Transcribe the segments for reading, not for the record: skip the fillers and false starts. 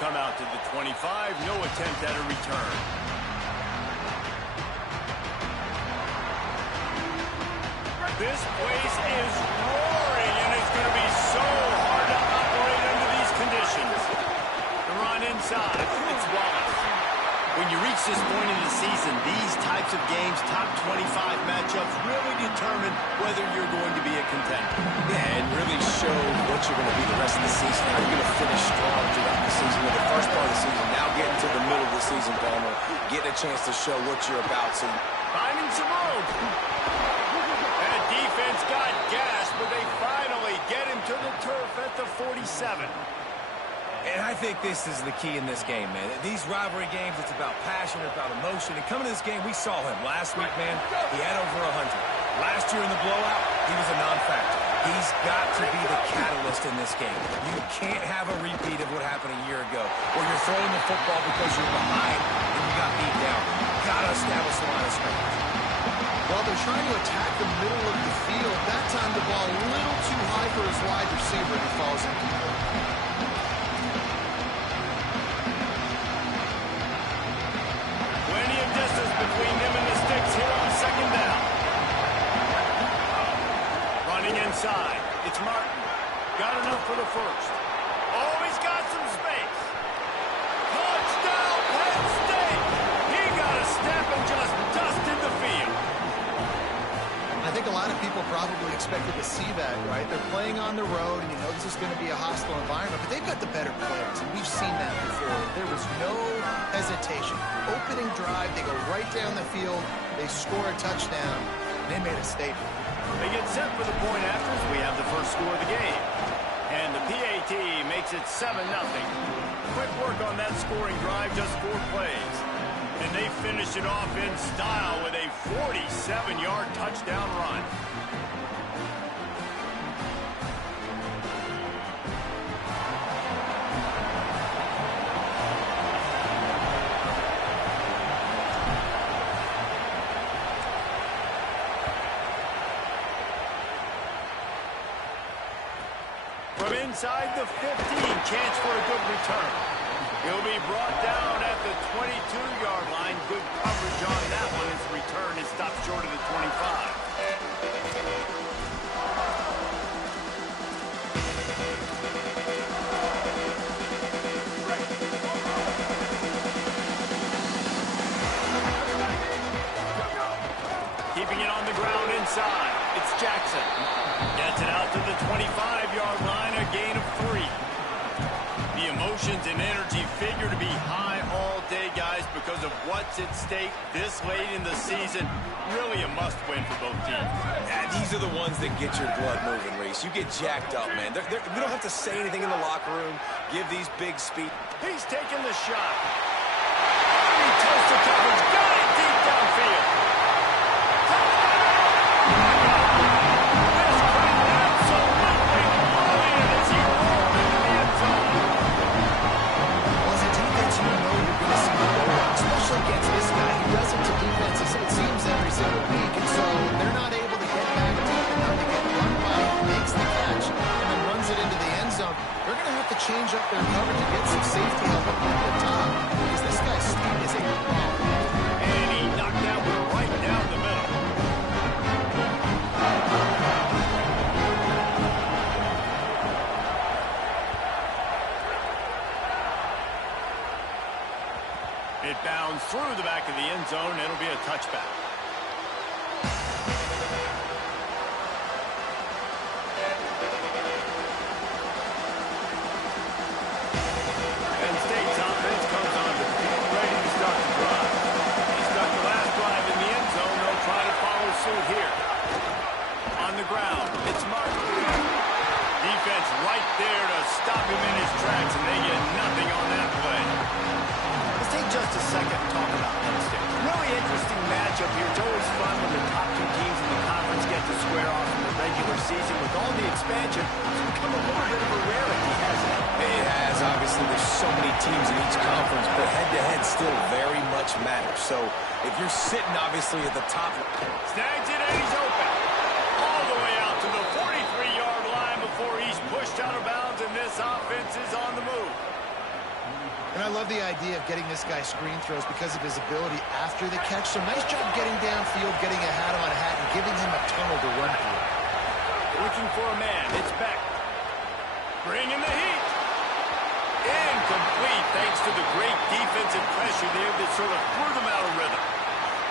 come out to the 25. No attempt at a return. This place is roaring, and it's going to be so hard to operate under these conditions. The run inside. It's Wallace. When you reach this point in the season, these types of games, top 25 matchups, really determine whether you're going to be a contender. Yeah, and really show what you're going to be the rest of the season. How you're going to finish strong throughout the season. In the first part of the season, now getting to the middle of the season, Palmer, getting a chance to show what you're about. So finding some room. That defense got gas, but they finally get him to the turf at the 47. And I think this is the key in this game, man. These rivalry games, it's about passion, it's about emotion. And coming to this game, we saw him last week, man. He had over 100. Last year in the blowout, he was a non-factor. He's got to be the catalyst in this game. You can't have a repeat of what happened a year ago, where you're throwing the football because you're behind and you got beat down. Got to establish the line of scrimmage. Well, they're trying to attack the middle of the field. That time the ball a little too high for his wide receiver, and he falls incomplete. Plenty of distance between them and the sticks here on second down. Running inside. It's Martin. Got enough for the first. Oh, he's got some space. Touchdown, Penn State. He got a step and just dusted the field. I think a lot of people probably expected to see that, right? They're playing on the road, and you know this is going to be a hostile environment, but they've got the better players, and we've seen that before. There was no hesitation. Opening drive, they go right down the field, they score a touchdown, and they made a statement. They get set for the point after as we have the first score of the game. And the PAT makes it 7-0. Quick work on that scoring drive, just 4 plays. And they finish it off in style with a 47-yard touchdown run. From inside the 15, chance for a good return. He'll be brought down at the 22-yard line. Good coverage on that one. His return is stopped short of the 25. Keeping it on the ground inside. It's Jackson. Gets it out to the 25-yard line, a gain of 3. The emotions and energy figure to be high all day, guys, because of what's at stake this late in the season. Really a must-win for both teams. Yeah, these are the ones that get your blood moving, Reese. You get jacked up, man. We don't have to say anything in the locker room. Give these big speed. He's taking the shot. He toast the coverage. Got it deep downfield. Against this guy, he does it to defenses, it seems, every single week, and so they're not able to get back deep enough to get run by. He makes the catch and then runs it into the end zone. They're going to have to change up their coverage to get some safety help up at the top because this guy's speed is a problem. And he knocked that one right down the middle. It bounds through the back of the end zone. It'll be a touchback. Penn State's offense comes on the field, ready to start the drive. He stuck the last drive in the end zone. They'll try to follow suit here. On the ground, it's Martin. Defense right there to stop him in his tracks, and they get nothing on that play. Let's take just a second and talk about Penn State. Really interesting matchup here. It's always fun when the top 2 teams in the conference get to square off in the regular season. With all the expansion, it's become a little bit of a rarity, hasn't it? It has. Obviously, there's so many teams in each conference, but head-to-head still very much matters. So if you're sitting, obviously, at the top. Snags it, and he's open. All the way out to the 43-yard line before he's pushed out of bounds, and this offense is on the move. And I love the idea of getting this guy screen throws because of his ability after the catch. So nice job getting downfield, getting a hat on a hat, and giving him a tunnel to run through. Looking for a man. It's Beck. Bringing the heat. Incomplete thanks to the great defensive pressure there that sort of threw them out of rhythm.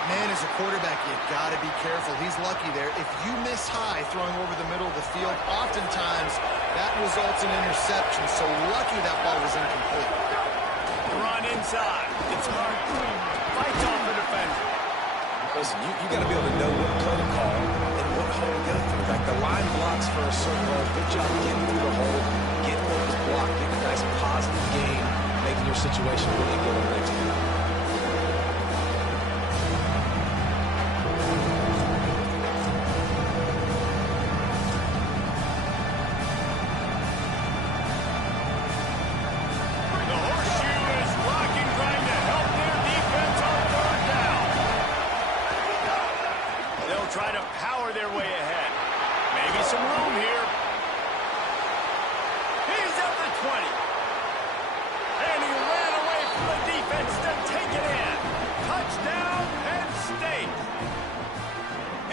Man, as a quarterback, you got to be careful. He's lucky there. If you miss high throwing over the middle of the field, oftentimes that results in interception. So lucky that ball was incomplete. Run inside. It's hard. Fights off the defender. Listen, you got to be able to know what play to call and what hole to go through. Like the line blocks for a certain hole. Good job getting through the hole, getting those blocked, getting a nice positive game, making your situation really good on the next game. Try to power their way ahead. Maybe some room here. He's at the 20. And he ran away from the defense to take it in. Touchdown, Penn State.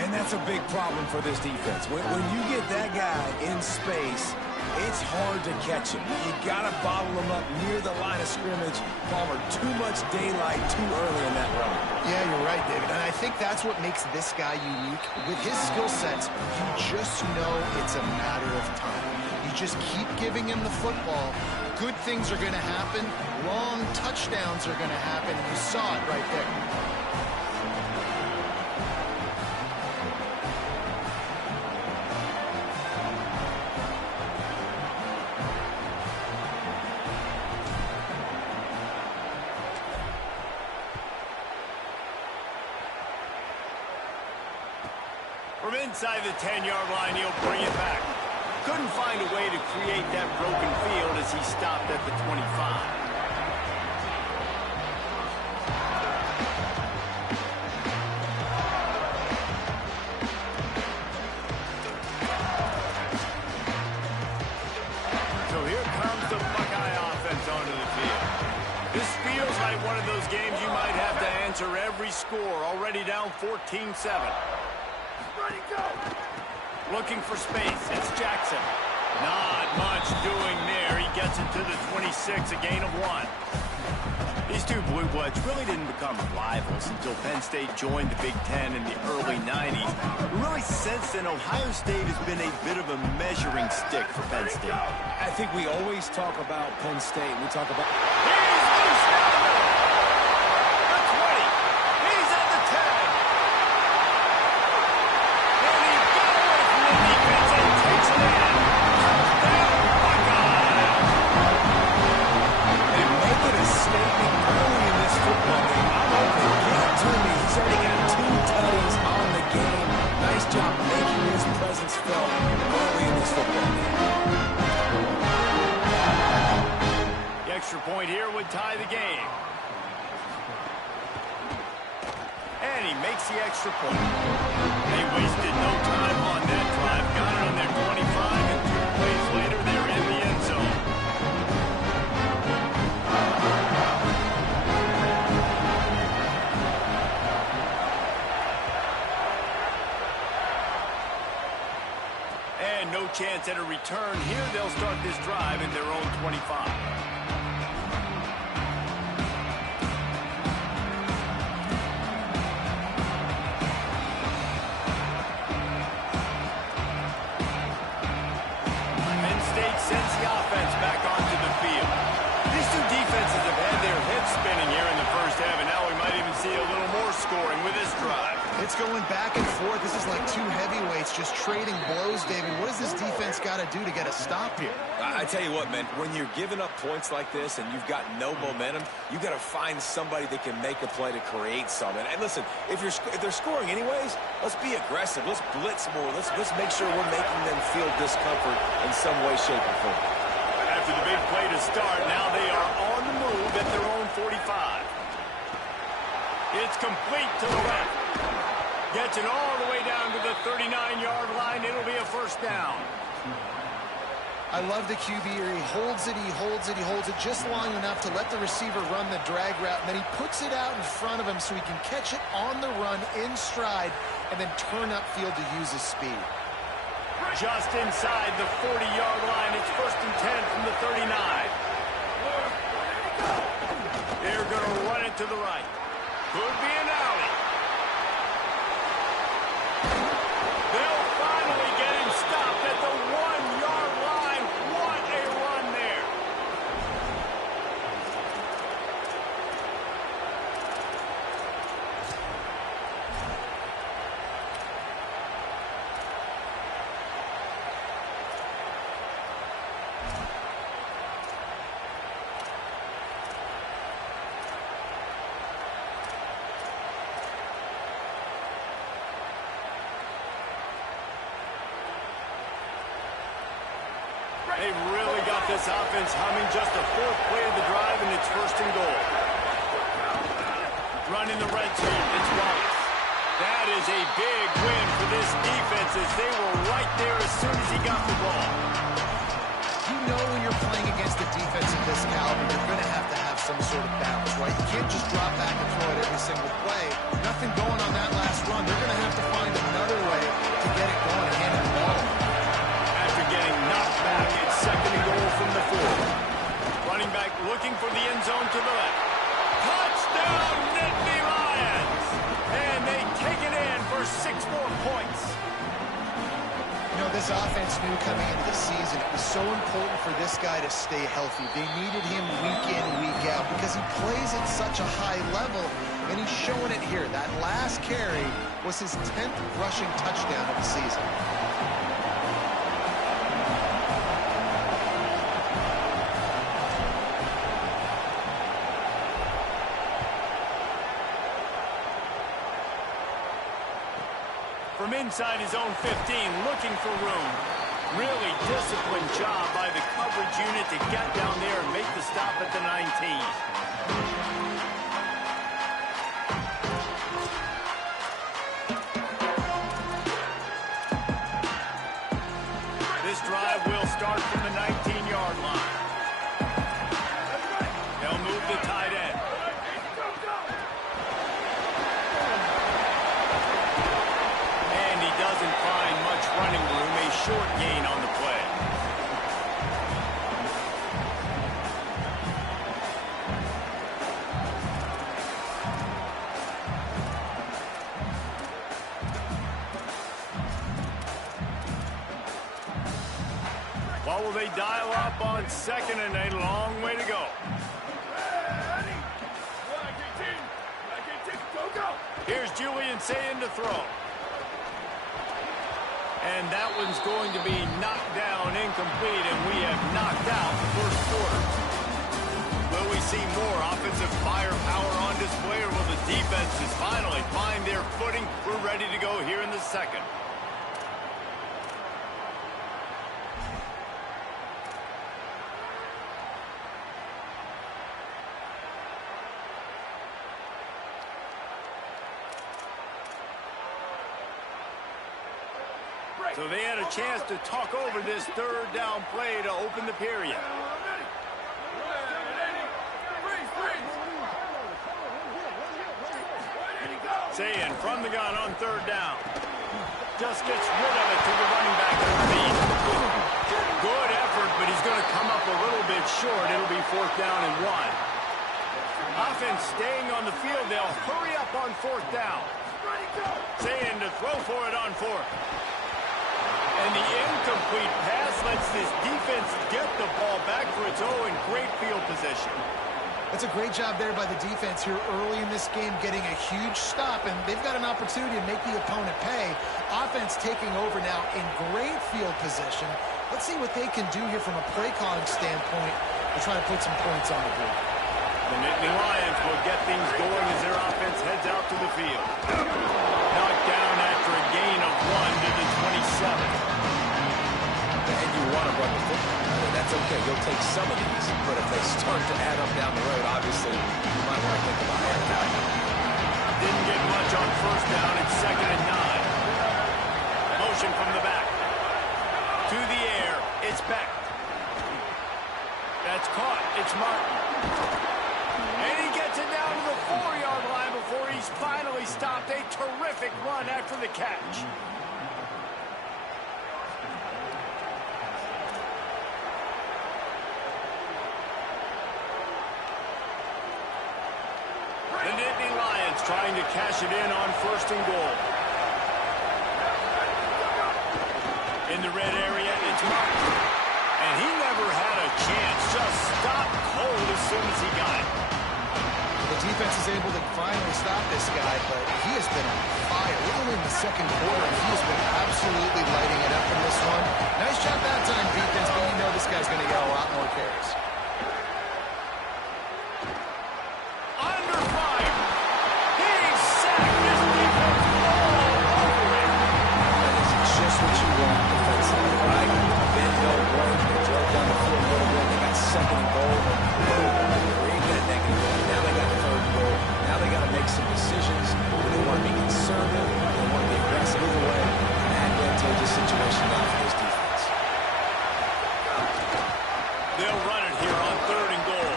And that's a big problem for this defense. When you get that guy in space, it's hard to catch him. You got to bottle him up near the line of scrimmage. Palmer, too much daylight too early in that run. Yeah, you're right, David. And I think that's what makes this guy unique. With his skill sets, you just know it's a matter of time. You just keep giving him the football. Good things are going to happen. Long touchdowns are going to happen. And you saw it right there. From inside the 10-yard line, he'll bring it back. Couldn't find a way to create that broken field as he stopped at the 25. So here comes the Buckeye offense onto the field. This feels like one of those games you might have to answer every score. Already down 14-7. Looking for space. It's Jackson. Not much doing there. He gets it to the 26, a gain of 1. These two Blue Bloods really didn't become rivals until Penn State joined the Big Ten in the early 90s. Really, since then, Ohio State has been a bit of a measuring stick for Penn State. I think we always talk about Penn State. We talk about... He's loose down the middle. The 20. He's at the 10. And he got away from the defense and takes it in. Touchdown, Buckeye. They make it a statement early in this football game. I'm open. Give it to me. He's already got 2 tutties on the game. Nice job making his presence felt early in this football game. The extra point here would tie the game. And he makes the extra point. They wasted no time on that drive. Got it on their 25, and 2 plays later, they're in the end zone. And no chance at a return here. They'll start this drive in their own 25. Penn State sends the offense back onto the field. These two defenses have had their heads spinning here in the first half, and now we might even see a little more scoring with this drive. It's going back and forth. This is like 2 heavyweights just trading blows, David. What does this defense got to do to get a stop here? I tell you what, man, when you're giving up points like this and you've got no momentum, you got to find somebody that can make a play to create something. And listen, if they're scoring anyways, let's be aggressive. Let's blitz more. Let's make sure we're making them feel discomfort in some way, shape, or form. After the big play to start, now they are on the move at their own 45. It's complete to the left. Gets it all the way down to the 39-yard line. It'll be a first down. I love the QB here. He holds it, he holds it, he holds it just long enough to let the receiver run the drag route, and then he puts it out in front of him so he can catch it on the run in stride and then turn upfield to use his speed. Just inside the 40-yard line. It's 1st and 10 from the 39. They're going to run it to the right. Could be an alley. They'll finally get him stopped at the 1-yard line. What a run there. They've really got this offense humming. Just the 4th play of the drive, and it's 1st and goal. Running the red zone, it's Wallace. That is a big win for this defense as they were right there as soon as he got the ball. You know when you're playing against a defense of this caliber, you're going to have some sort of balance, right? You can't just drop back and throw it every single play. Nothing going on that last run. They're going to have to find another way to get it going and hand it the ball. After getting knocked back, it's 2nd and goal from the 4. Running back looking for the end zone to the left. Touchdown, Nittany Lions! And they take it in for 6 more points. You know, this offense knew coming into the season it was so important for this guy to stay healthy. They needed him week in, week out because he plays at such a high level, and he's showing it here. That last carry was his 10th rushing touchdown of the season. From inside his own 15, looking for room. Really disciplined job by the coverage unit to get down there and make the stop at the 19. This drive will start from the 19-yard line. They'll move the tight end. Doesn't find much running room, a short gain on the play. What will they dial up on 2nd and a long way to go? Here's Julian saying to throw. And that one's going to be knocked down incomplete, and we have knocked out the 1st quarter. Will we see more offensive firepower on display, or will the defenses finally find their footing? We're ready to go here in the 2nd. So they had a chance to talk over this 3rd down play to open the period. Sayin from the gun on 3rd down. Just gets rid of it to the running back underneath. Good effort, but he's going to come up a little bit short. It'll be 4th down and 1. Offense staying on the field. They'll hurry up on 4th down. Sayin to throw for it on 4th. And the incomplete pass lets this defense get the ball back for its own. Great field position. That's a great job there by the defense here early in this game, getting a huge stop, and they've got an opportunity to make the opponent pay. Offense taking over now in great field position. Let's see what they can do here from a play calling standpoint to try to put some points on the board. The Nittany Lions will get things going as their offense heads out to the field. Knocked down after a gain of 1 to the 27. And you want to run the football. I mean, that's okay. You'll take some of these, but if they start to add up down the road, obviously, you might want to think about it. Didn't get much on 1st down. It's 2nd and 9. Motion from the back. To the air. It's back. terrific run after the catch. The Nittany Lions trying to cash it in on 1st and goal. In the red area, it's Martin. And he never had a chance. Just stopped cold as soon as he got it. The defense is able to finally stop this guy, but he has been on fire. We're only in the 2nd quarter, and he has been absolutely lighting it up in this one. Nice job that time, defense, but you know this guy's going to get a lot more carries. Under fire. He's sacked. This defense all over it. That is just what you want defensively, right? Bend, don't break. They drove down the field a little bit. They got 2nd and goal. Create that negative one. Now they got 3rd and goal. Now they got to make some decisions. They want to be conservative. They want to be aggressive either way. An advantageous situation now for this defense. They'll run it here on 3rd and goal.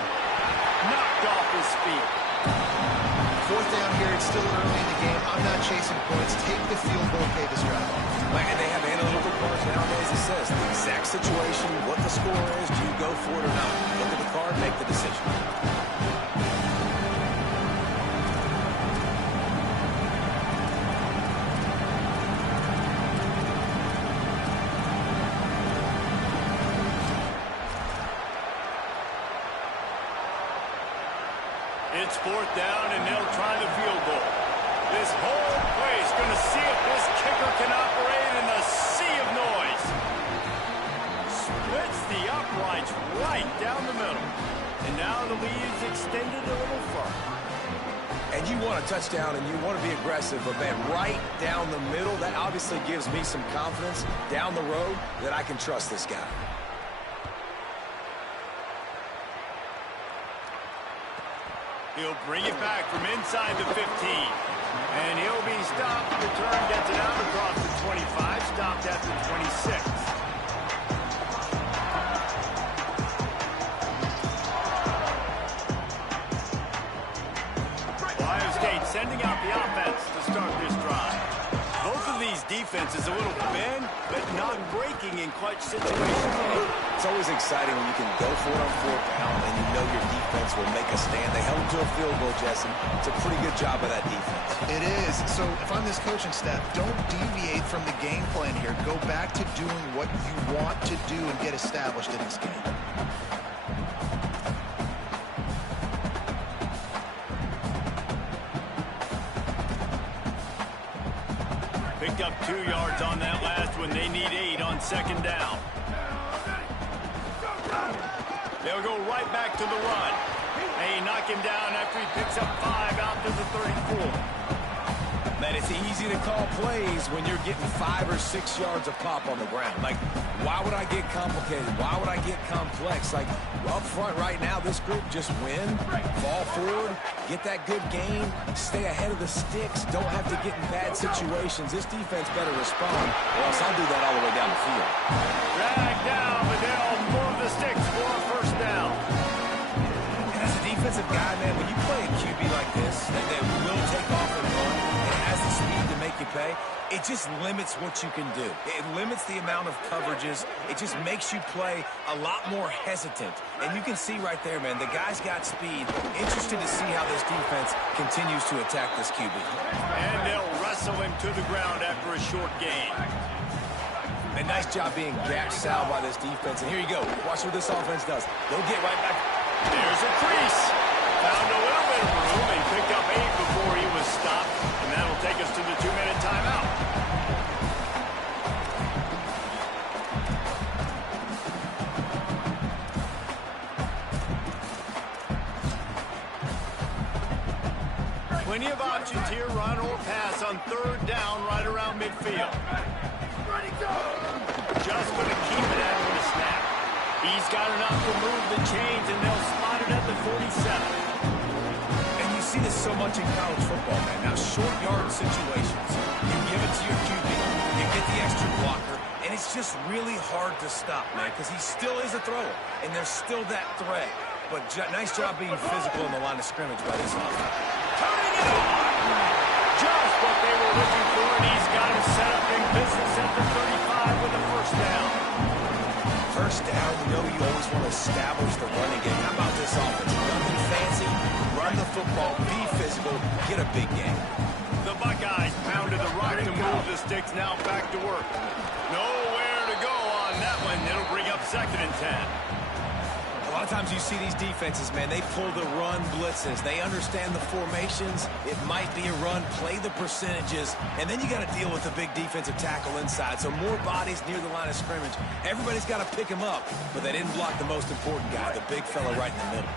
Knocked off his feet. 4th down here. It's still early in the game. I'm not chasing points. Take the field goal, pay this drive. And they have analytical cards nowadays that says the exact situation, what the score is, do you go for it or not? Look at the card, make the decision. It's 4th down, and they'll try the field goal. This whole place going to see if this kicker can operate in the sea of noise. Splits the uprights right down the middle. And now the lead's extended a little further. And you want a touchdown and you want to be aggressive, but man, right down the middle, that obviously gives me some confidence down the road that I can trust this guy. He'll bring it back from inside the 15. And he'll be stopped. Return gets it out across the 25. Stopped at the 26. Ohio State sending out the offense to start this drive. Both of these defenses a little bend, but not breaking in clutch situations. It's always exciting when you can go for it on 4th down and you know your defense will make a stand. They held them to a field goal, Jesse. It's a pretty good job of that defense. It is. So if I'm this coaching staff, don't deviate from the game plan here. Go back to doing what you want to do and get established in this game. Picked up 2 yards on that last one. They need 8 on 2nd down. They'll go right back to the run. They knock him down after he picks up 5 out to the 34. Man, it's easy to call plays when you're getting 5 or 6 yards of pop on the ground. Like, why would I get complicated? Why would I get complex? Like, up front right now, this group just win, fall forward, get that good gain, stay ahead of the sticks, don't have to get in bad situations. This defense better respond, or else I'll do that all the way down the field. Drag down, but they'll move the sticks for a 1st down. And as a defensive guy, man, when you play a QB like this, that will take off and run, and has the speed to make you pay, it just limits what you can do. It limits the amount of coverages. It just makes you play a lot more hesitant. And you can see right there, man, the guy's got speed. Interested to see how this defense continues to attack this QB. And they'll wrestle him to the ground after a short gain. A nice job being gapped sound by this defense. And here you go. Watch what this offense does. They'll get right back. There's a crease. Found a little bit of room and picked up 8 before he was stopped. And that'll take us to the 2-minute timeout. Plenty of options here, run or pass on 3rd down right around midfield. Just going to keep it after the snap. He's got enough to move the chains, and they'll spot it at the 47. And you see this so much in college football, man. Now, short yard situations, you give it to your QB, you get the extra blocker, and it's just really hard to stop, man, because he still is a thrower, and there's still that threat. But nice job being physical in the line of scrimmage by this offense. Turning it on. Just what they were looking for, and he's got him set up in business at the 35 with a first down. First down, you know you always want to establish the running game. How about this offense? Nothing fancy. Run the football, be physical, get a big game. The Buckeyes pounded the rock to move the sticks, now back to work. Nowhere to go on that one. It'll bring up 2nd and 10. A lot of times you see these defenses, man, they pull the run blitzes. They understand the formations. It might be a run, play the percentages, and then you got to deal with the big defensive tackle inside. So more bodies near the line of scrimmage. Everybody's got to pick him up, but they didn't block the most important guy, the big fella right in the middle.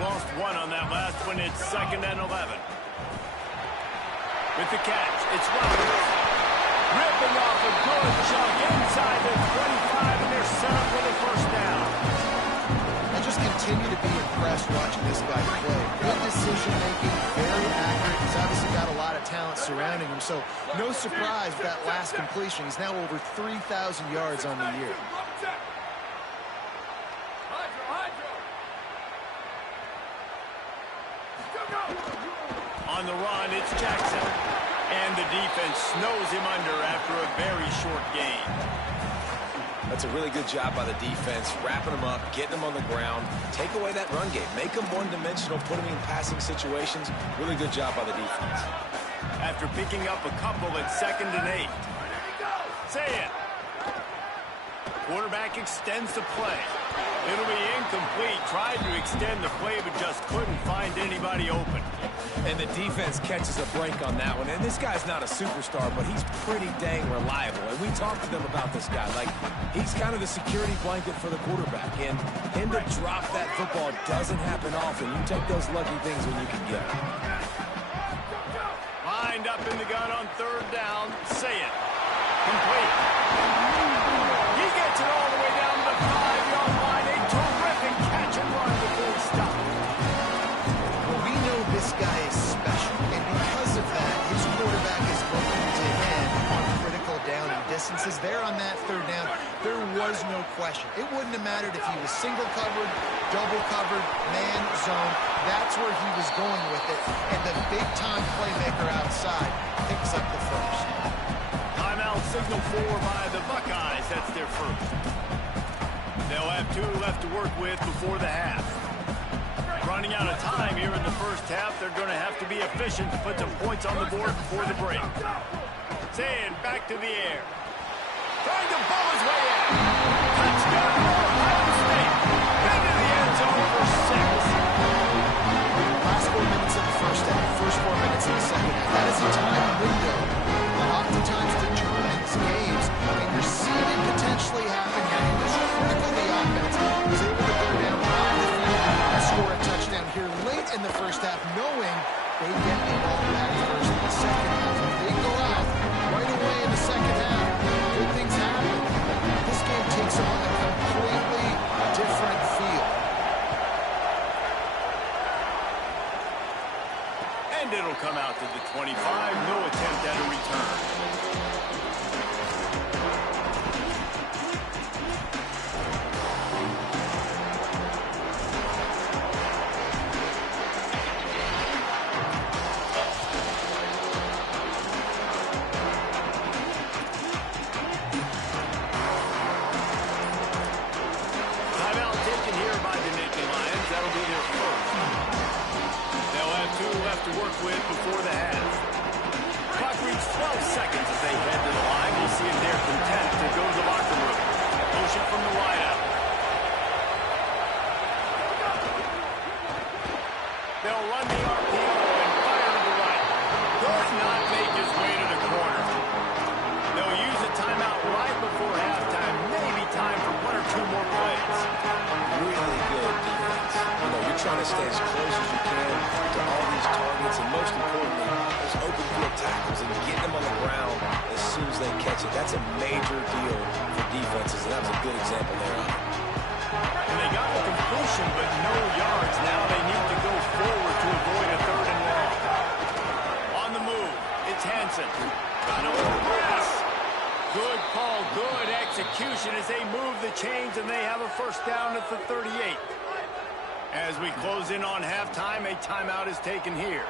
Lost one on that last one. It's 2nd and 11. With the catch, it's Rodgers. Ripping off a good chunk inside the 25, and they're set up with a first down. I just continue to be impressed watching this guy play. Good decision-making, very accurate. He's obviously got a lot of talent surrounding him, so no surprise with that last completion. He's now over 3,000 yards on the year. On the run, it's Jackson. And the defense snows him under after a very short gain. That's a really good job by the defense, wrapping him up, getting him on the ground. Take away that run game. Make him one-dimensional, put him in passing situations. Really good job by the defense. After picking up a couple at 2nd and 8. Say it. Quarterback extends the play. It'll be incomplete. Tried to extend the play, but just couldn't find anybody open. And the defense catches a break on that one. And this guy's not a superstar, but he's pretty dang reliable. And we talked to them about this guy. Like, he's kind of the security blanket for the quarterback. And him to drop that football doesn't happen often. You take those lucky things when you can get them. Lined up in the gun on 3rd down. Say it. Complete. He gets it all the way down to the 5-yard line. A terrific catch and run before he stopped. Well, we know this guy is special, and because of that, his quarterback is looking to him on critical down and distances. There on that 3rd down, there was no question. It wouldn't have mattered if he was single covered, double covered, man, zone. That's where he was going with it, and the big-time playmaker outside picks up the first. Timeout signal 4 by the Buckeyes. That's their first. They'll have 2 left to work with before the half. Running out of time here in the first half. They're going to have to be efficient to put some points on the board before the break. Saying back to the air. Trying to bowl his way in. Touchdown, Ohio State. Into the end zone for 6. Last 4 minutes of the first half, first 4 minutes of the second half. That is a time window that oftentimes determines games, and you're seeing it potentially happen here. It was critical the offense was able to go down behind the field and score a touchdown here late in the first half, knowing they get the ball back first in the second half. If they go out right away in the second half, good things happen. This game takes on a completely different feel. And it'll come out to the 25. No attempt at a return. Timeout taken here by the Nittany Lions. That'll be their first. They'll have 2 left to work with before the half. Clock reads 12 seconds as they head to the line. You see it there, content to go to the locker room. Motion from the wideout. They'll run the RPO and fire to the right. Does not make his way to the corner. They'll use a timeout right before halftime. Maybe time for 1 or 2 more plays. Really good defense. You know, you're trying to stay as close as you can to all these targets, and most importantly, those open field tackles and getting them on the ground as soon as they catch it. That's a major deal for defenses, and that was a good example there of it. And they got the completion, but no yards. Now they need to go forward to avoid a 3rd and long. On the move, it's Hansen. Got over the grass. Good call, good execution as they move the chains, and they have a first down at the 38. As we close in on halftime, a timeout is taken here.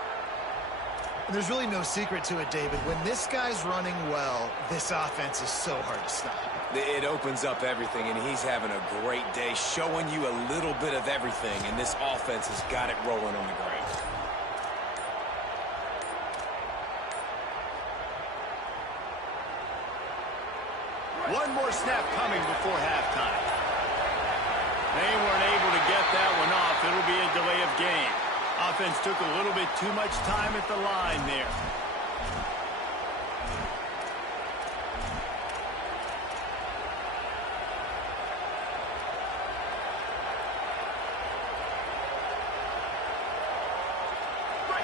And there's really no secret to it, David. When this guy's running well, this offense is so hard to stop. It opens up everything, and he's having a great day, showing you a little bit of everything, and this offense has got it rolling on the ground. One more snap coming before halftime. They weren't able to get that one off. It'll be a delay of game. Offense took a little bit too much time at the line there.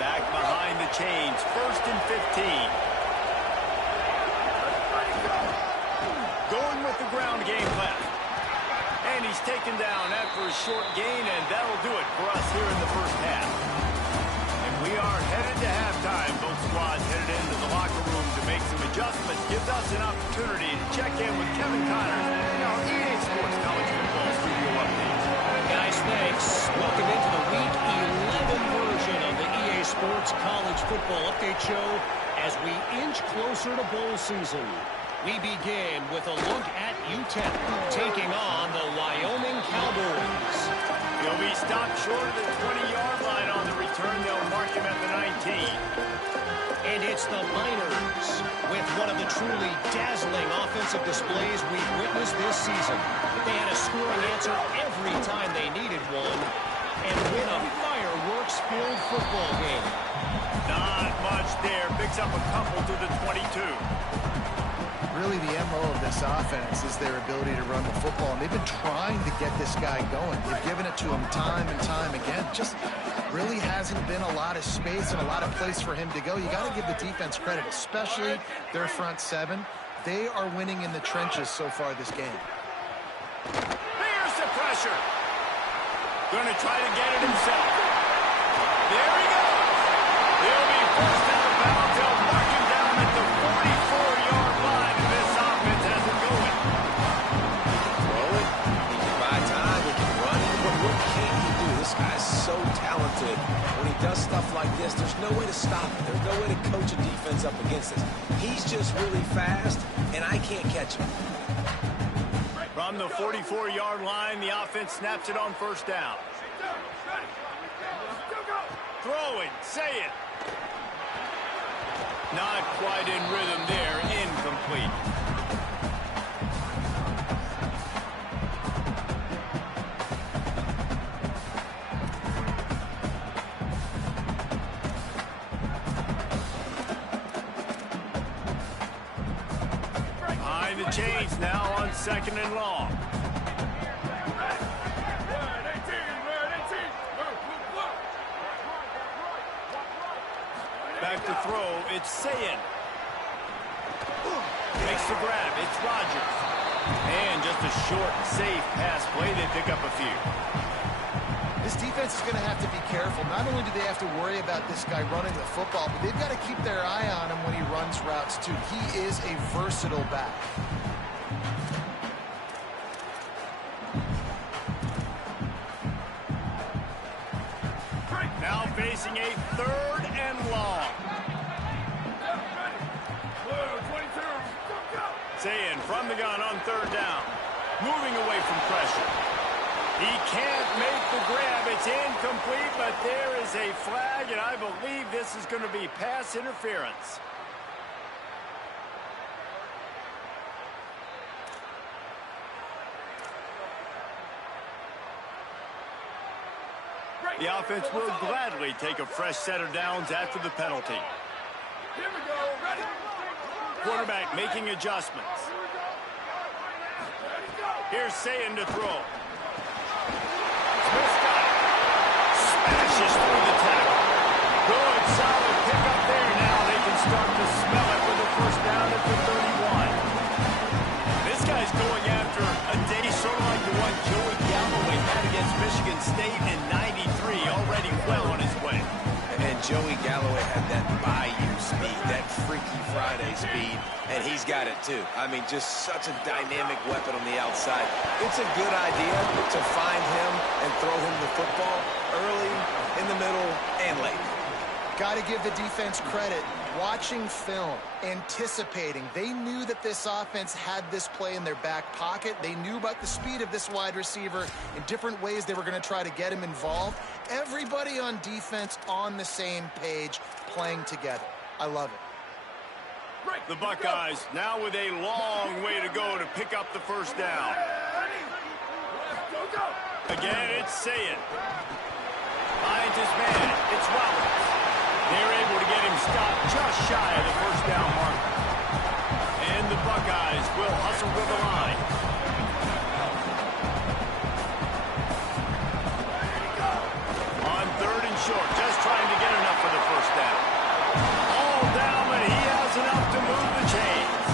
Back behind the chains, 1st and 15. Going with the ground game plan. And he's taken down after a short gain, and that'll do it for us here in the first half. And we are headed to halftime. Both squads headed into the locker room to make some adjustments. Gives us an opportunity to check in with Kevin Connors and our EA Sports College Football Studio updates. Guys, thanks. Welcome into the Week 11 version of the EA Sports College Football Update Show as we inch closer to bowl season. We begin with a look at UTEP taking on the Wyoming Cowboys. He'll be stopped short of the 20-yard line on the return. They'll mark him at the 19. And it's the Miners with one of the truly dazzling offensive displays we've witnessed this season. They had a scoring answer every time they needed one and win a fireworks-filled football game. Not much there. Picks up a couple to the 22. Really, the MO of this offense is their ability to run the football, and they've been trying to get this guy going. They've given it to him time and time again. Just really hasn't been a lot of space and a lot of place for him to go. You got to give the defense credit, especially their front seven. They are winning in the trenches so far this game. There's the pressure. Going to try to get it himself. There he goes. He'll be forced out of bounds. They'll mark him down at the 44-yard line, and this offense has it going. Throw it. He can buy time. He can run it. But what can't he do? This guy's so talented. When he does stuff like this, there's no way to stop it. There's no way to coach a defense up against this. He's just really fast, and I can't catch him. From the 44-yard line, the offense snaps it on 1st down. Throwing, say it. Not quite in rhythm there, incomplete. Behind the chains now on 2nd and long. Back to throw, it's Sayin. Makes the grab, it's Rogers. And just a short, safe pass play, they pick up a few. This defense is going to have to be careful. Not only do they have to worry about this guy running the football, but they've got to keep their eye on him when he runs routes too. He is a versatile back. Now facing a 3rd and long. Sayin from the gun on 3rd down. Moving away from pressure. He can't make the grab. It's incomplete, but there is a flag, and I believe this is going to be pass interference. The offense will gladly take a fresh set of downs after the penalty. Here we go. Ready. Quarterback making adjustments. Here's Sayin to throw. Smith's got it. Smashes through the tackle. Good, solid pickup there. Now they can start to smell it with a 1st down at the 31. This guy's going after a day sort of like the one Joey Galloway had against Michigan State in '93, already well on his way. And Joey Galloway had that bayou speed, that Freaky Friday speed, and he's got it too. I mean, just such a dynamic weapon on the outside. It's a good idea to find him and throw him the football early, in the middle, and late. Got to give the defense credit. Watching film, anticipating. They knew that this offense had this play in their back pocket. They knew about the speed of this wide receiver in different ways they were going to try to get him involved. Everybody on defense on the same page, playing together. I love it. The Buckeyes now with a long way to go to pick up the first down. Again, it's Saying. Finds his man. It's Roberts. They're able to get him stopped just shy of the first down marker. And the Buckeyes will hustle to the line. On 3rd and short, just trying to get enough for the first down. All down, but he has enough to move the chains.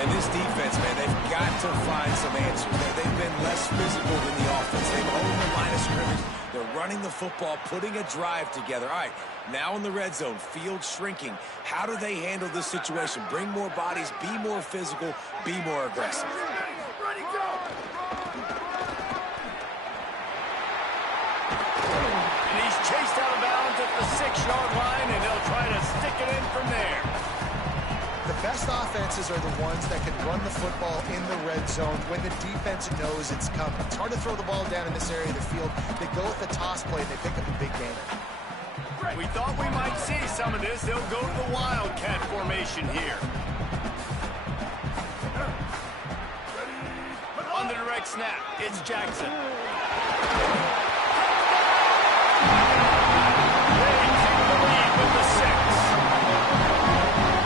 And this defense, man, they've got to find some answers. They've been less physical than the offense. They've owned the line of scrimmage. They're running the football, putting a drive together. All right, now in the red zone, field shrinking. How do they handle this situation? Bring more bodies, be more physical, be more aggressive. And he's chased out of bounds at the 6-yard line, and they'll try to stick it in from there. The best offenses are the ones that can run the football in the red zone when the defense knows it's coming. It's hard to throw the ball down in this area of the field. They go with the toss play, and they pick up a big gain. We thought we might see some of this. They'll go to the Wildcat formation here. On the direct snap, it's Jackson. They take the lead with the 6.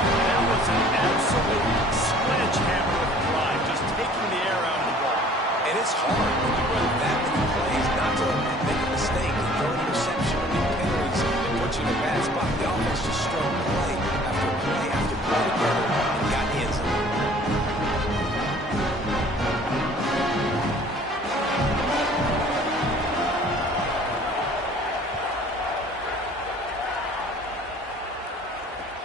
That was an absolute sledgehammer of a drive, just taking the air out of the ball. And it's hard when you run that many plays not to make a mistake and throw an interception or get penalties and put you in a bad spot. The offense just strung play after play after play together and got the end zone.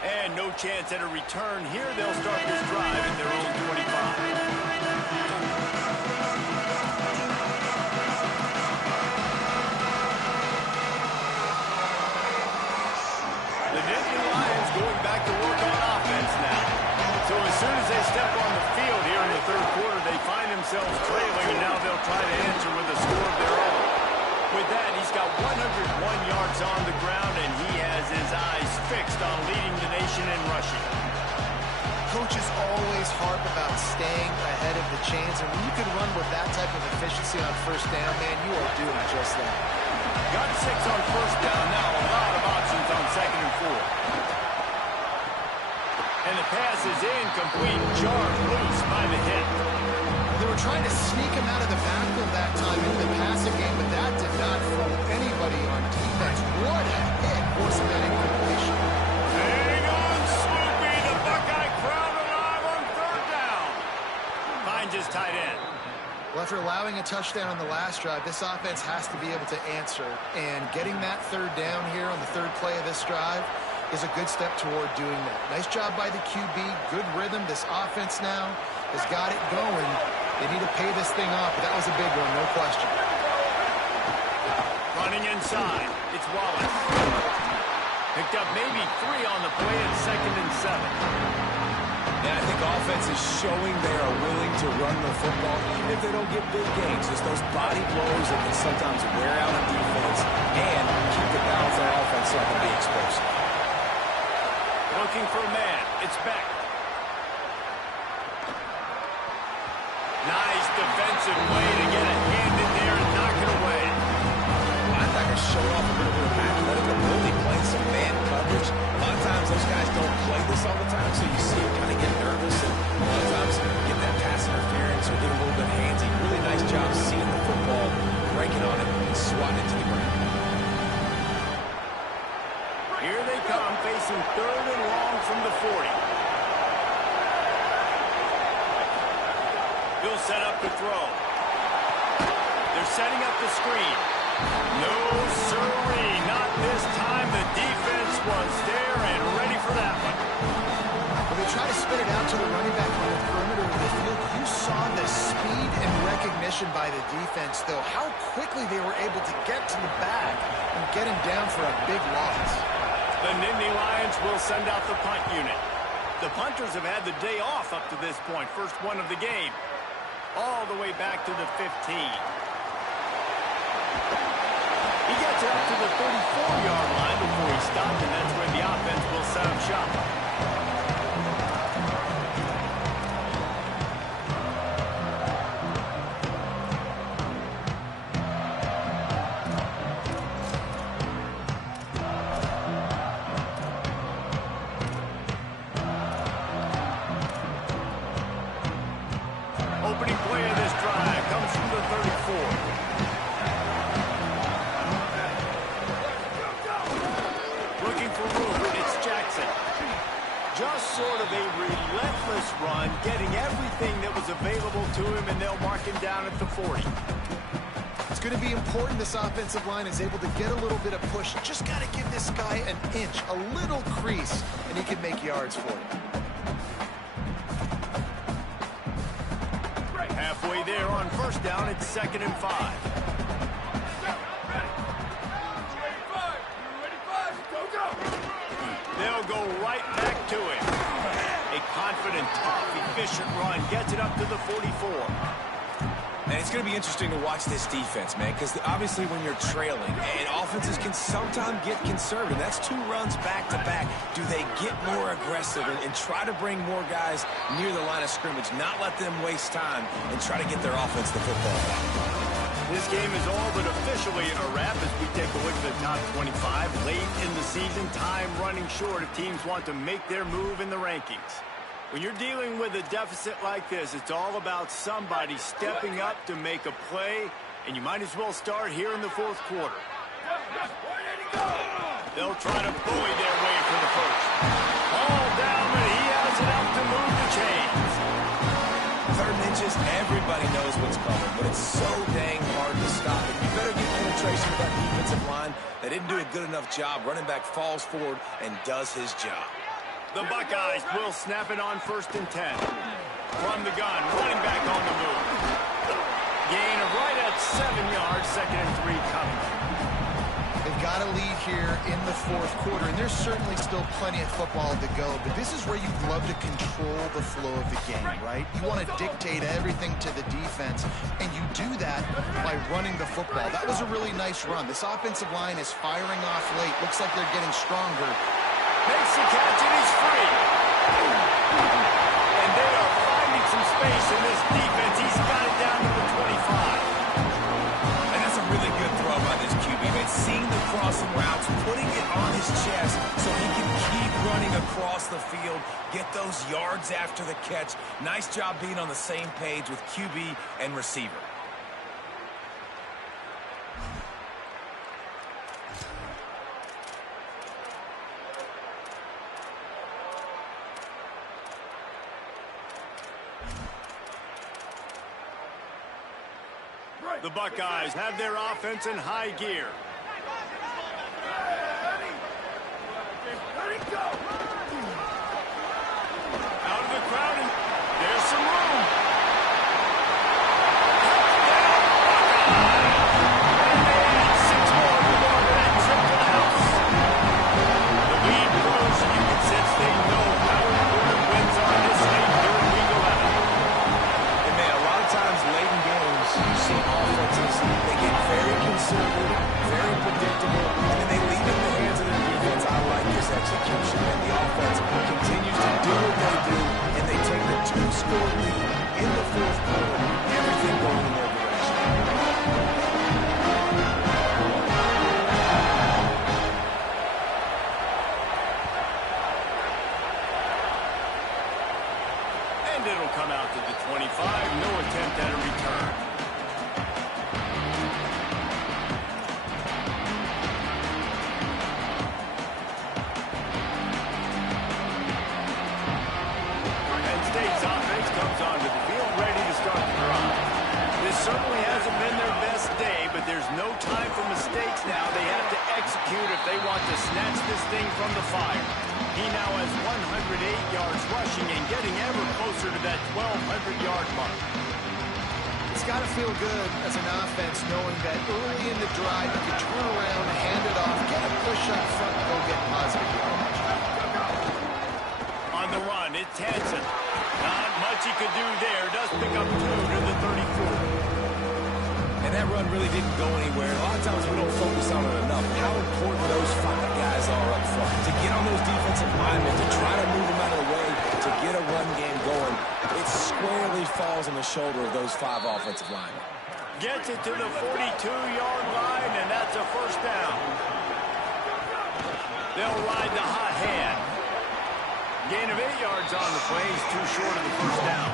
And no chance at a return here. They'll start this drive at their own 25. The Nittany Lions going back to work on offense now. So as soon as they step on the field here in the 3rd quarter, they find themselves trailing, and now they'll try to answer with a score of their own. With that, he's got 101 yards on the ground, and he has his eyes fixed on leading the nation in rushing. Coaches always harp about staying ahead of the chains, and when you can run with that type of efficiency on first down, man, you are doing just that. Got 6 on first down now, a lot of options on 2nd and 4. And the pass is incomplete, jarred loose by the hit. They were trying to sneak him out of the backfield that time in the passing game, but that did not fool anybody on defense. What a hit forcing that incompletion. Hang on, Swoopy. The Buckeye crowd alive on 3rd down. Finds his tight end. Well, after allowing a touchdown on the last drive, this offense has to be able to answer. And getting that 3rd down here on the 3rd play of this drive is a good step toward doing that. Nice job by the QB. Good rhythm. This offense now has got it going. They need to pay this thing off, but that was a big one, no question. Running inside. It's Wallace. Picked up maybe 3 on the play at 2nd and 7. Yeah, I think offense is showing they are willing to run the football, even if they don't get big gains. Just those body blows that can sometimes wear out a defense and keep the balance on offense so it can be explosive. Looking for a man. It's Beck. Nice defensive play to get a hand in there and knock it away. Linebackers showed off a little bit of athletic ability, playing some man coverage. A lot of times those guys don't play this all the time, so you see them kind of get nervous and a lot of times get that pass interference or get a little bit handsy. Really nice job seeing the football, breaking on it, and swatting it to the ground. Here they come, facing 3rd and long from the 40. He'll set up the throw. They're setting up the screen. No, sirree, not this time. The defense was there and ready for that one. When they try to spit it out to the running back on the perimeter of the field, you saw the speed and recognition by the defense, though, how quickly they were able to get to the back and get him down for a big loss. The Nittany Lions will send out the punt unit. The punters have had the day off up to this point. First one of the game. All the way back to the 15. He gets it up to the 34-yard line before he stopped, and that's when the offense will set up shop. Opening play of this drive comes from the 34. Looking for room, it's Jackson. Just sort of a relentless run, getting everything that was available to him, and they'll mark him down at the 40. It's going to be important this offensive line is able to get a little bit of push. Just got to give this guy an inch, a little crease, and he can make yards for you. Halfway there on first down, it's 2nd and 5. They'll go right back to it. A confident, tough, efficient run gets it up to the 44. And it's going to be interesting to watch this defense, man, because obviously when you're trailing, and offenses can sometimes get conservative. That's 2 runs back-to-back. Do they get more aggressive and try to bring more guys near the line of scrimmage, not let them waste time, and try to get their offense the football back? This game is all but officially a wrap as we take a look at the top 25. Late in the season, time running short if teams want to make their move in the rankings. When you're dealing with a deficit like this, it's all about somebody stepping up to make a play, and you might as well start here in the 4th quarter. They'll try to bully their way for the first. Ball down, but he has it up to move the chains. 3rd and inches, everybody knows what's coming, but it's so dang hard to stop it. You better get penetration with that defensive line. They didn't do a good enough job. Running back falls forward and does his job. The Buckeyes will snap it on 1st and 10. From the gun, running back on the move. Gain of right at 7 yards, 2nd and 3 coming. They've got a lead here in the 4th quarter, and there's certainly still plenty of football to go, but this is where you'd love to control the flow of the game, right? You want to dictate everything to the defense, and you do that by running the football. That was a really nice run. This offensive line is firing off late. Looks like they're getting stronger. Makes the catch, and he's free. And they are finding some space in this defense. He's got it down to the 25. And that's a really good throw by this QB. Man, seeing the crossing routes, putting it on his chest so he can keep running across the field, get those yards after the catch. Nice job being on the same page with QB and receiver. The Buckeyes have their offense in high gear. Out of the crowd, and there's some room. And they add 6 more to that trip to the house. The lead grows, and you can sense they know how important wins are this late during Week 11. And man, a lot of times late in games, you see offenses, they get very conservative, very predictable, and then they leave it in the hands of their defense. I like this execution, and the offense continues to do what they do, and they take the 2-score lead in the 4th quarter, everything going in their direction. And it'll come out to the 25. No attempt at a return. Penn State's offense comes onto the field ready to start the drive. This certainly hasn't been their best day, but there's no time for mistakes now. They have to execute if they want to snatch this thing from the fire. He now has 108 yards rushing and getting ever closer to that 1,200-yard mark. It's got to feel good as an offense knowing that early in the drive you can turn around, hand it off, get a push up front, and go get positive pick up 2 to the 34. And that run really didn't go anywhere. A lot of times we don't focus on it enough. How important those 5 guys are up front. To get on those defensive linemen, to try to move them out of the way, to get a run game going, it squarely falls on the shoulder of those 5 offensive linemen. Gets it to the 42-yard line, and that's a first down. They'll ride the hot hand. Gain of 8 yards on the play is too short of the first down.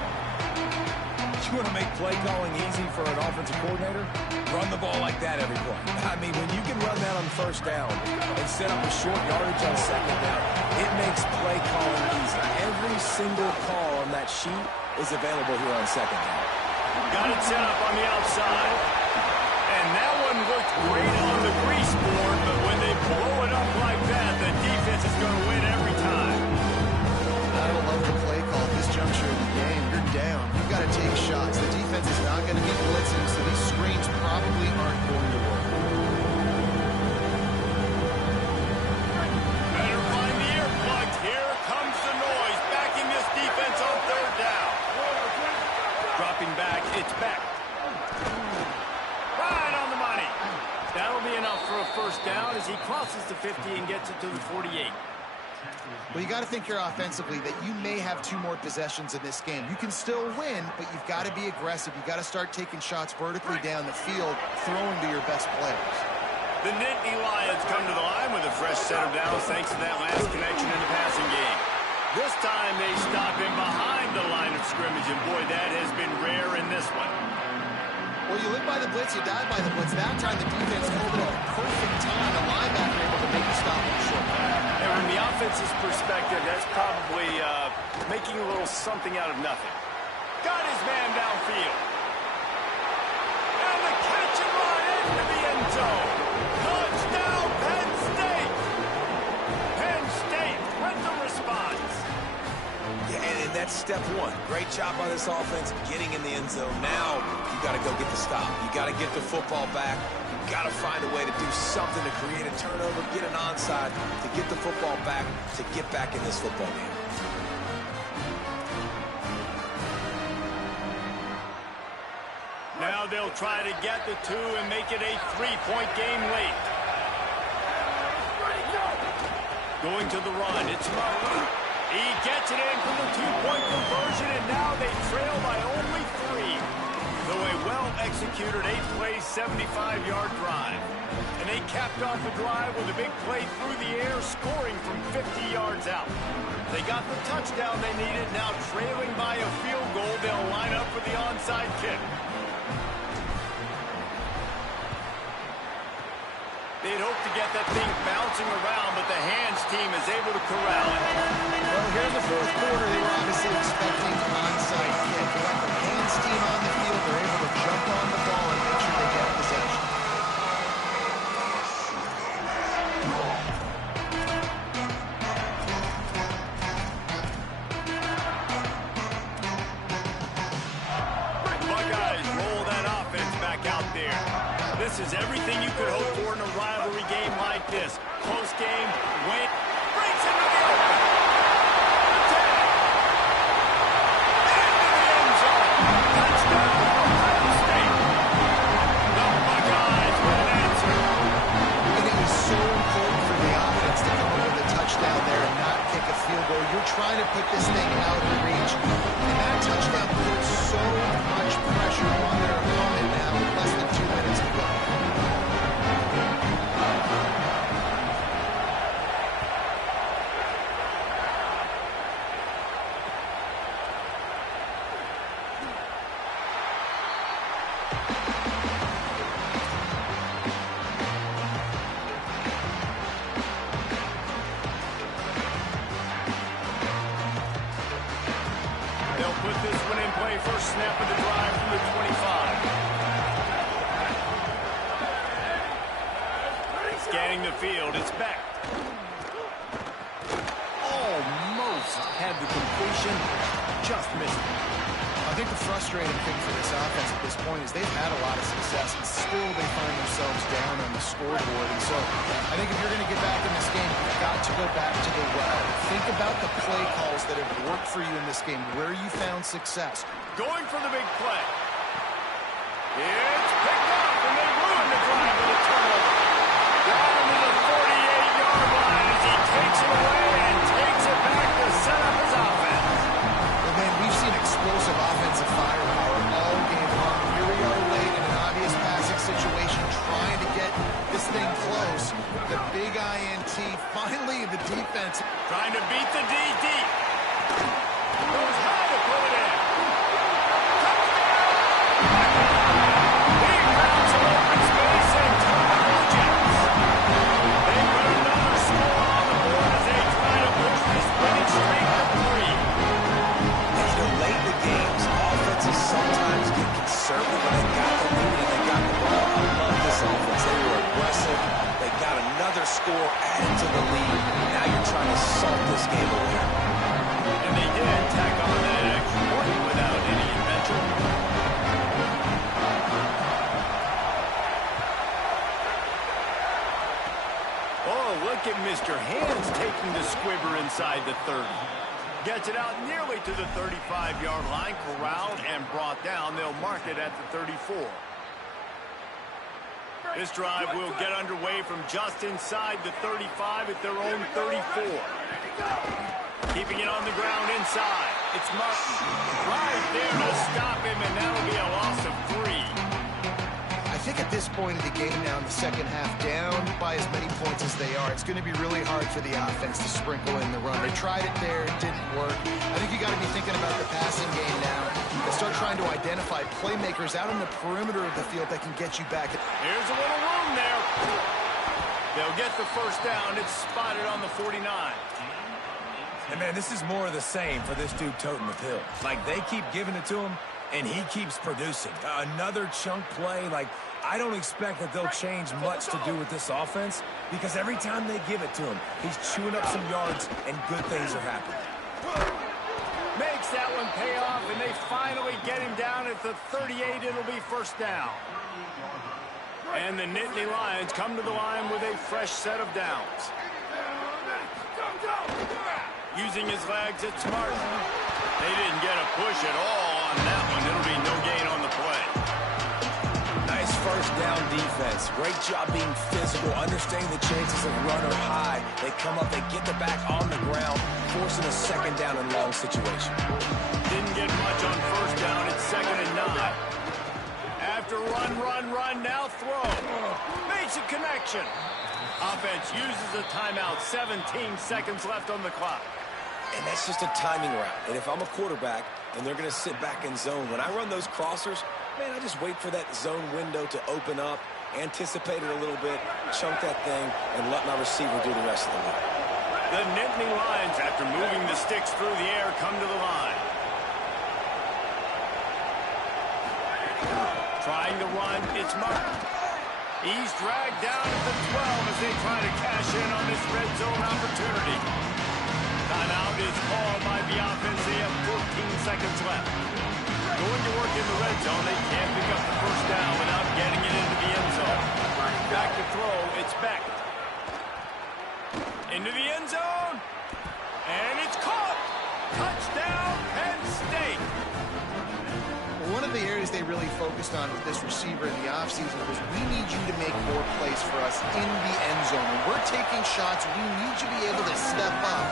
You want to make play calling easy for an offensive coordinator? Run the ball like that every play. I mean, when you can run that on first down and set up a short yardage on second down, it makes play calling easy. Every single call on that sheet is available here on second down. Got it set up on the outside. And that one looked great on the grease board, but when they blow it up like that, the defense is going to win every time. I don't love the play call at this juncture of the game. You're down. You've got to take shots. The defense is not going to be blitzing, so these screens probably aren't going to work. Better find the earplugs. Here comes the noise, backing this defense on third down. Dropping back, it's back. Right on the money. That'll be enough for a first down as he crosses the 50 and gets it to the 48. Well, you got to think here offensively that you may have 2 more possessions in this game. You can still win, but you've got to be aggressive. You've got to start taking shots vertically down the field, throwing to your best players. The Nittany Lions come to the line with a fresh set of downs thanks to that last connection in the passing game. This time they stop him behind the line of scrimmage, and boy, that has been rare in this one. Well, you live by the blitz, you die by the blitz. That time the defense called it at the perfect time. The linebacker able to make the stop on the short. And from the offense's perspective, that's probably making a little something out of nothing. Got his man downfield. And the catch and run into the end zone. Touchdown, Penn State! Penn State with the response. Yeah, and that's step 1. Great job by this offense getting in the end zone. Now you got to go get the stop. You got to get the football back. You got to find a way to do something to create a turnover, get an onside, to get the football back, to get back in this football game. Now they'll try to get the 2 and make it a 3-point game late. Going to the run, it's Martin. He gets it in for the 2-point conversion, and now they trail by only 3. Though a well-executed 8-play, 75-yard drive. And they capped off the drive with a big play through the air, scoring from 50 yards out. They got the touchdown they needed. Now trailing by a field goal, they'll line up for the onside kick. They'd hope to get that thing bouncing around, but the hands team is able to corral it. Well, here in the fourth quarter, they were obviously expecting an onside kick. They got the hands team on the field. They're able to jump on the ball and make sure they get possession. Buckeyes roll that offense back out there. This is everything you could hope for in a rivalry game like this. Close game, win, breaks into the open. Attack. Into the end zone. Touchdown, Ohio State. The Buckeyes with an answer. And it was so important for the offense to come up with a touchdown there and not kick a field goal. You're trying to put this thing out of reach. And that touchdown puts so much pressure on their opponent now with less than 2 minutes to go. They'll put this one in play. First snap of the drive from the 25. Scanning the field, it's back. Almost had the completion, just missed it. I think the frustrating thing for this offense at this point is they've had a lot of success, and still they find themselves down on the scoreboard. And so I think if you're going to get back in this game, you've got to go back to the well. Think about the play calls that have worked for you in this game, where you found success. Going for the big play. It's picked up, and they ruin the drive with a turnover. Down to the 48-yard line as he takes it away and takes it back to set up his offense. Well, man, we've seen explosive offensive firepower all game long. Here we are late in an obvious passing situation, trying to get this thing close. The big INT, finally the defense. Trying to beat the D deep. Goes high to pull it in. He found some open space and turnover Jets. They put another score on the board as they try to push this winning streak to 3. Late in the games, offenses sometimes get conservative when they got the lead and they got the ball. I love this offense. They were aggressive. They got another score added to the lead. Now you're trying to salt this game away. And they did tack on that extra point without any invention. Oh, look at Mr. Hands taking the squibber inside the 30. Gets it out nearly to the 35-yard line, corralled and brought down. They'll mark it at the 34. This drive will get underway from just inside the 35 at their own 34. Keeping it on the ground inside. It's Martin right there to stop him, and that'll be a loss of 3. I think at this point of the game now in the second half, down by as many points as they are, it's going to be really hard for the offense to sprinkle in the run. They tried it there, it didn't work. I think you got to be thinking about the passing game now and start trying to identify playmakers out on the perimeter of the field that can get you back. Here's a little room there. They'll get the first down. It's spotted on the 49. And, man, this is more of the same for this dude toting the pill. Like, they keep giving it to him, and he keeps producing. Another chunk play, like, I don't expect that they'll change much to do with this offense because every time they give it to him, he's chewing up some yards and good things are happening. Makes that one pay off, and they finally get him down at the 38. It'll be first down. And the Nittany Lions come to the line with a fresh set of downs. Using his legs, it's Martin. They didn't get a push at all on that one. It'll be no gain on the play. Nice first down defense. Great job being physical, understanding the chances of run or high. They come up, they get the back on the ground, forcing a second down and long situation. Didn't get much on first down. It's 2nd and 9. After run, now throw. Makes a connection. Offense uses a timeout. 17 seconds left on the clock. And that's just a timing route. And if I'm a quarterback and they're going to sit back in zone, when I run those crossers, man, I just wait for that zone window to open up, anticipate it a little bit, chunk that thing, and let my receiver do the rest of the work. The Nittany Lions, after moving the sticks through the air, come to the line. Trying to run, it's Martin. He's dragged down at the 12 as they try to cash in on this red zone opportunity. Timeout is called by the offense. They have 14 seconds left. Going to work in the red zone. They can't pick up the first down without getting it into the end zone. Back to throw. It's Beck. Into the end zone. And it's caught. Touchdown, Penn State. One of the areas they really focused on with this receiver in the offseason was we need you to make more plays for us in the end zone. When we're taking shots, we need you to be able to step up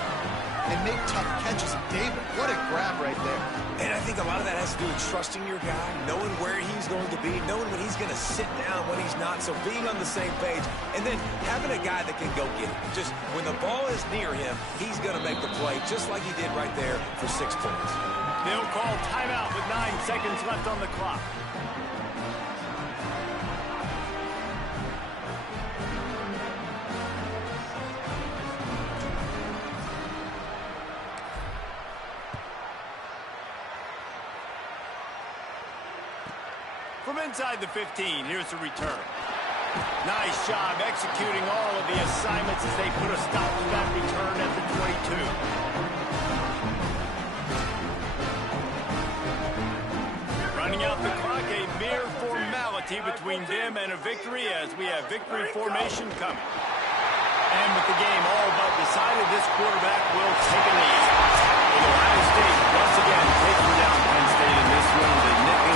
and make tough catches. David, what a grab right there. And I think a lot of that has to do with trusting your guy, knowing where he's going to be, knowing when he's going to sit down, when he's not, so being on the same page, and then having a guy that can go get it. Just when the ball is near him, he's going to make the play, just like he did right there for 6 points. They'll call timeout with 9 seconds left on the clock. From inside the 15, here's the return. Nice job executing all of the assignments as they put a stop to that return at the 22. certainty between them and a victory as we have victory formation coming. And with the game all but decided, this quarterback will take a knee. Ohio State once again taking down Penn State in this one.